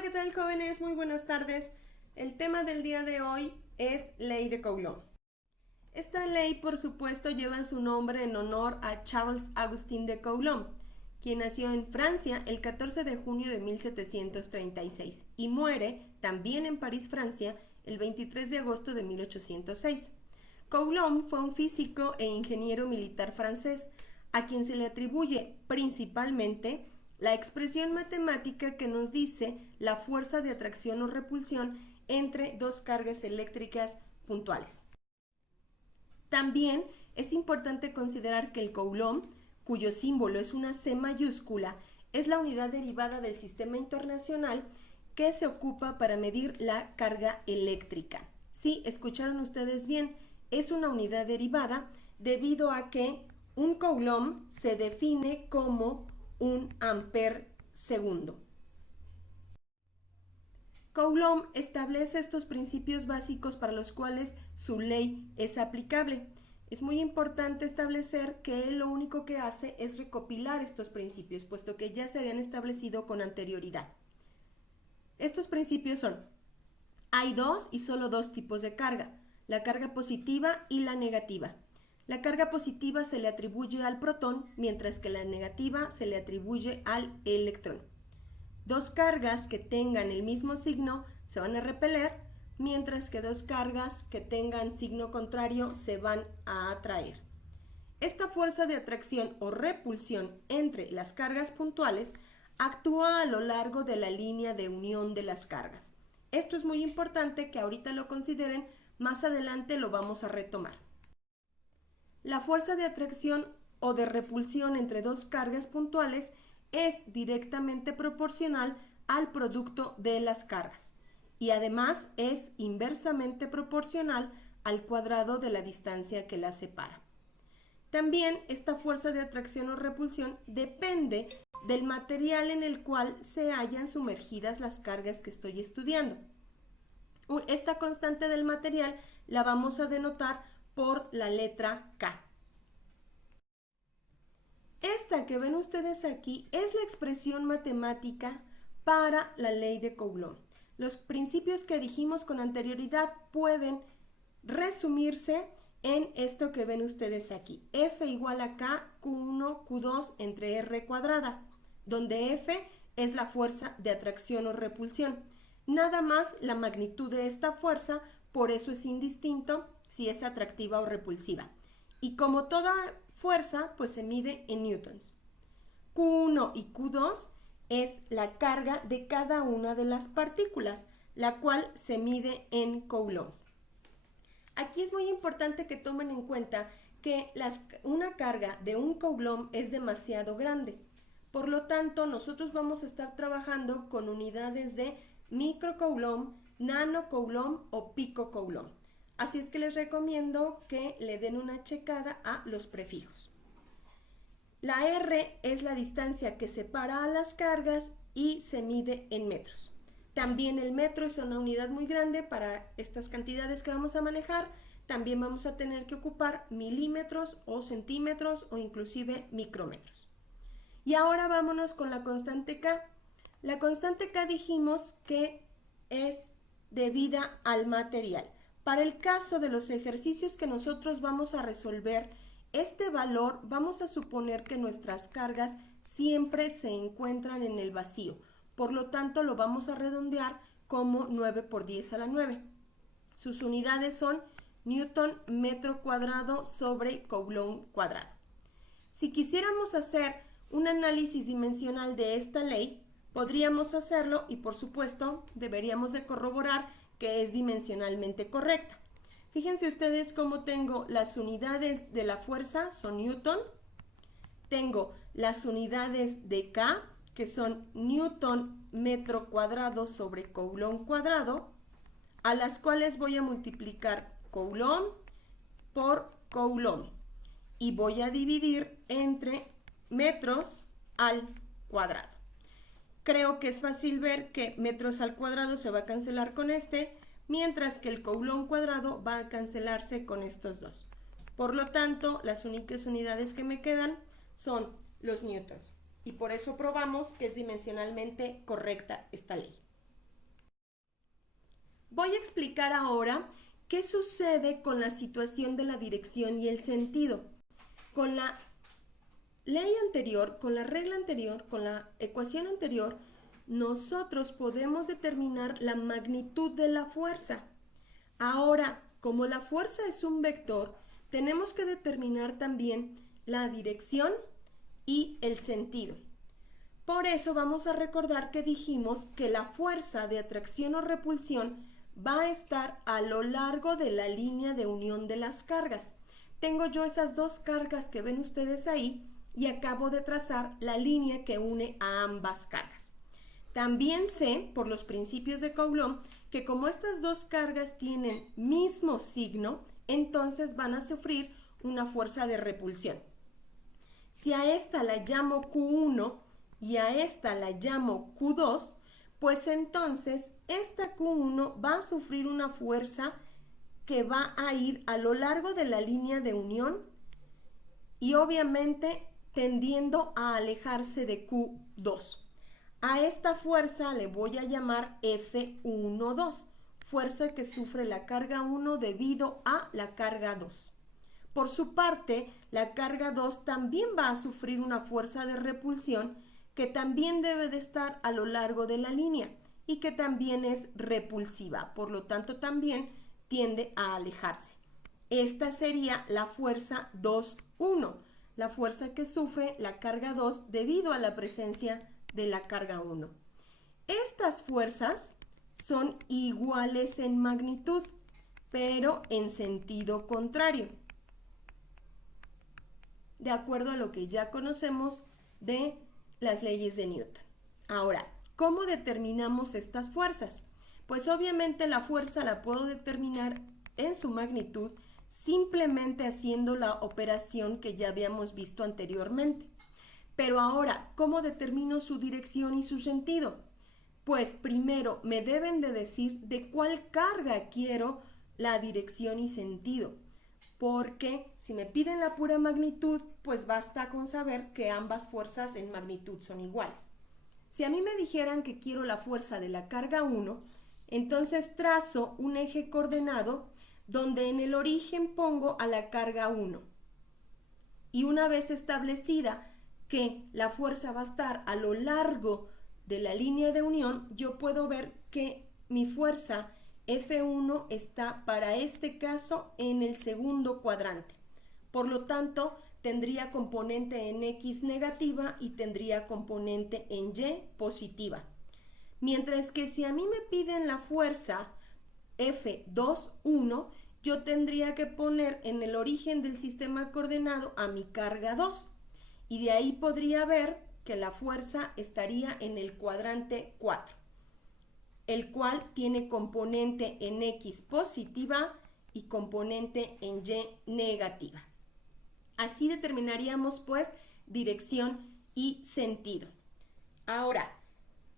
Hola, ¿qué tal, jóvenes? Muy buenas tardes. El tema del día de hoy es Ley de Coulomb. Esta ley, por supuesto, lleva su nombre en honor a Charles Augustin de Coulomb, quien nació en Francia el 14 de junio de 1736 y muere también en París, Francia, el 23 de agosto de 1806. Coulomb fue un físico e ingeniero militar francés, a quien se le atribuye principalmente la expresión matemática que nos dice la fuerza de atracción o repulsión entre dos cargas eléctricas puntuales. También es importante considerar que el Coulomb, cuyo símbolo es una C mayúscula, es la unidad derivada del sistema internacional que se ocupa para medir la carga eléctrica. Sí, escucharon ustedes bien, es una unidad derivada debido a que un Coulomb se define como un amper segundo. Coulomb establece estos principios básicos para los cuales su ley es aplicable. Es muy importante establecer que él lo único que hace es recopilar estos principios, puesto que ya se habían establecido con anterioridad. Estos principios son: hay dos y solo dos tipos de carga, la carga positiva y la negativa. La carga positiva se le atribuye al protón, mientras que la negativa se le atribuye al electrón. Dos cargas que tengan el mismo signo se van a repeler, mientras que dos cargas que tengan signo contrario se van a atraer. Esta fuerza de atracción o repulsión entre las cargas puntuales actúa a lo largo de la línea de unión de las cargas. Esto es muy importante que ahorita lo consideren, más adelante lo vamos a retomar. La fuerza de atracción o de repulsión entre dos cargas puntuales es directamente proporcional al producto de las cargas y además es inversamente proporcional al cuadrado de la distancia que las separa. También esta fuerza de atracción o repulsión depende del material en el cual se hallan sumergidas las cargas que estoy estudiando. Esta constante del material la vamos a denotar por la letra K. Esta que ven ustedes aquí es la expresión matemática para la ley de Coulomb. Los principios que dijimos con anterioridad pueden resumirse en esto que ven ustedes aquí. F igual a K, Q1, Q2 entre R cuadrada, donde F es la fuerza de atracción o repulsión. Nada más la magnitud de esta fuerza, por eso es indistinto si es atractiva o repulsiva. Y como toda fuerza, pues se mide en newtons. Q1 y Q2 es la carga de cada una de las partículas, la cual se mide en coulombs. Aquí es muy importante que tomen en cuenta que una carga de un coulomb es demasiado grande. Por lo tanto, nosotros vamos a estar trabajando con unidades de microcoulomb, nanocoulomb o picocoulomb. Así es que les recomiendo que le den una checada a los prefijos. La R es la distancia que separa a las cargas y se mide en metros. También el metro es una unidad muy grande para estas cantidades que vamos a manejar. También vamos a tener que ocupar milímetros o centímetros o inclusive micrómetros. Y ahora vámonos con la constante K. La constante K dijimos que es debida al material. Para el caso de los ejercicios que nosotros vamos a resolver, este valor vamos a suponer que nuestras cargas siempre se encuentran en el vacío. Por lo tanto, lo vamos a redondear como 9 por 10 a la 9. Sus unidades son newton metro cuadrado sobre coulomb cuadrado. Si quisiéramos hacer un análisis dimensional de esta ley, podríamos hacerlo y por supuesto deberíamos de corroborar que es dimensionalmente correcta. Fíjense ustedes cómo tengo las unidades de la fuerza, son newton. Tengo las unidades de K, que son newton metro cuadrado sobre coulomb cuadrado, a las cuales voy a multiplicar coulomb por coulomb y voy a dividir entre metros al cuadrado. Creo que es fácil ver que metros al cuadrado se va a cancelar con este, mientras que el coulomb cuadrado va a cancelarse con estos dos. Por lo tanto, las únicas unidades que me quedan son los newtons. Y por eso probamos que es dimensionalmente correcta esta ley. Voy a explicar ahora qué sucede con la situación de la dirección y el sentido. Con la ley anterior, con la regla anterior, con la ecuación anterior, nosotros podemos determinar la magnitud de la fuerza. Ahora, como la fuerza es un vector, tenemos que determinar también la dirección y el sentido. Por eso vamos a recordar que dijimos que la fuerza de atracción o repulsión va a estar a lo largo de la línea de unión de las cargas. Tengo yo esas dos cargas que ven ustedes ahí y acabo de trazar la línea que une a ambas cargas. También sé, por los principios de Coulomb, que como estas dos cargas tienen mismo signo, entonces van a sufrir una fuerza de repulsión. Si a esta la llamo Q1 y a esta la llamo Q2, pues entonces esta Q1 va a sufrir una fuerza que va a ir a lo largo de la línea de unión y obviamente tendiendo a alejarse de Q2. A esta fuerza le voy a llamar F12, fuerza que sufre la carga 1 debido a la carga 2. Por su parte, la carga 2 también va a sufrir una fuerza de repulsión que también debe de estar a lo largo de la línea y que también es repulsiva, por lo tanto también tiende a alejarse. Esta sería la fuerza 2,1, la fuerza que sufre la carga 2 debido a la presencia de la carga 1. Estas fuerzas son iguales en magnitud, pero en sentido contrario, de acuerdo a lo que ya conocemos de las leyes de Newton. Ahora, ¿cómo determinamos estas fuerzas? Pues obviamente la fuerza la puedo determinar en su magnitud simplemente haciendo la operación que ya habíamos visto anteriormente. Pero ahora, ¿cómo determino su dirección y su sentido? Pues primero me deben de decir de cuál carga quiero la dirección y sentido. Porque si me piden la pura magnitud, pues basta con saber que ambas fuerzas en magnitud son iguales. Si a mí me dijeran que quiero la fuerza de la carga 1, entonces trazo un eje coordenado donde en el origen pongo a la carga 1. Y una vez establecida que la fuerza va a estar a lo largo de la línea de unión, yo puedo ver que mi fuerza F1 está para este caso en el segundo cuadrante. Por lo tanto, tendría componente en X negativa y tendría componente en Y positiva. Mientras que si a mí me piden la fuerza F2,1, yo tendría que poner en el origen del sistema coordenado a mi carga 2. Y de ahí podría ver que la fuerza estaría en el cuadrante 4, el cual tiene componente en X positiva y componente en Y negativa. Así determinaríamos pues dirección y sentido. Ahora,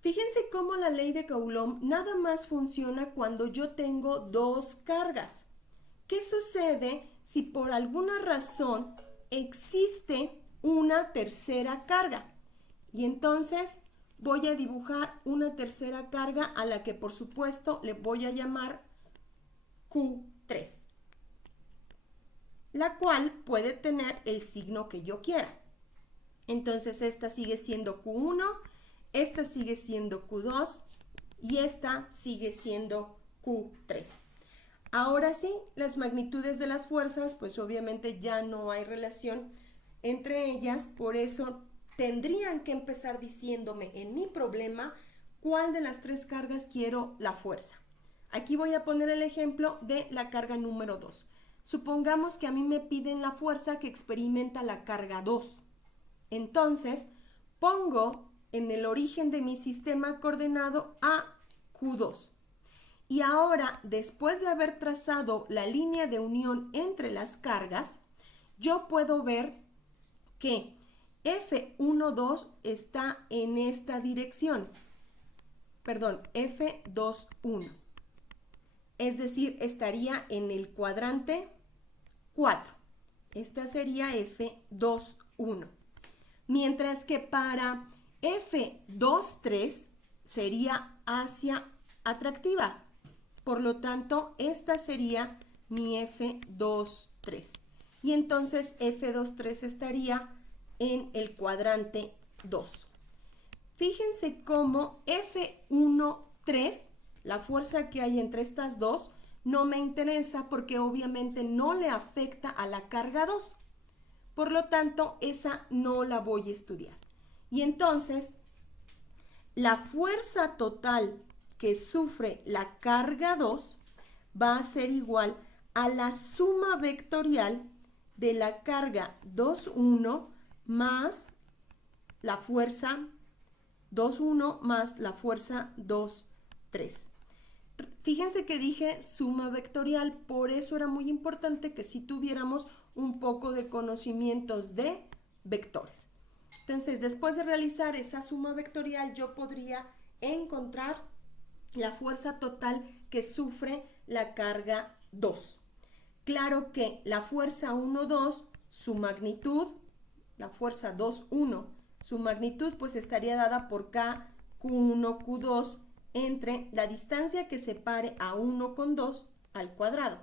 fíjense cómo la ley de Coulomb nada más funciona cuando yo tengo dos cargas. ¿Qué sucede si por alguna razón existe una tercera carga? Y entonces voy a dibujar una tercera carga a la que por supuesto le voy a llamar Q3, la cual puede tener el signo que yo quiera. Entonces esta sigue siendo Q1, esta sigue siendo Q2 y esta sigue siendo Q3. Ahora sí, las magnitudes de las fuerzas, pues obviamente ya no hay relación entre ellas, por eso tendrían que empezar diciéndome en mi problema cuál de las tres cargas quiero la fuerza. Aquí voy a poner el ejemplo de la carga número 2. Supongamos que a mí me piden la fuerza que experimenta la carga 2. Entonces, pongo en el origen de mi sistema coordenado a Q2. Y ahora, después de haber trazado la línea de unión entre las cargas, yo puedo ver que F12 está en esta dirección. Perdón, F21. Es decir, estaría en el cuadrante 4. Esta sería F21. Mientras que para F23 sería hacia atractiva. por lo tanto, esta sería mi F23. Y entonces F23 estaría en el cuadrante 2. Fíjense cómo F13, la fuerza que hay entre estas dos, no me interesa porque obviamente no le afecta a la carga 2. Por lo tanto, esa no la voy a estudiar. Y entonces, la fuerza total que sufre la carga 2 va a ser igual a la suma vectorial de la carga 2,1 más la fuerza 2,1 más la fuerza 2,3. Fíjense que dije suma vectorial, por eso era muy importante que si tuviéramos un poco de conocimientos de vectores. Entonces, después de realizar esa suma vectorial, yo podría encontrar la fuerza total que sufre la carga 2. Claro que la fuerza 1,2, su magnitud, la fuerza 2,1, su magnitud pues estaría dada por K, Q1, Q2, entre la distancia que separe a 1 con 2 al cuadrado.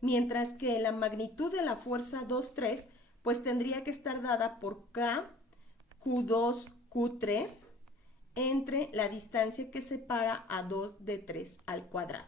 Mientras que la magnitud de la fuerza 2,3 pues tendría que estar dada por K, Q2, Q3, entre la distancia que separa a 2 de 3 al cuadrado.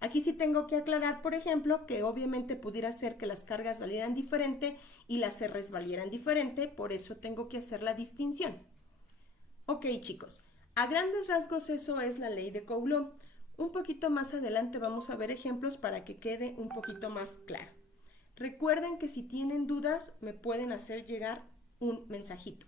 Aquí sí tengo que aclarar, por ejemplo, que obviamente pudiera ser que las cargas valieran diferente y las R's valieran diferente, por eso tengo que hacer la distinción. Ok, chicos, a grandes rasgos eso es la ley de Coulomb. Un poquito más adelante vamos a ver ejemplos para que quede un poquito más claro. Recuerden que si tienen dudas me pueden hacer llegar un mensajito.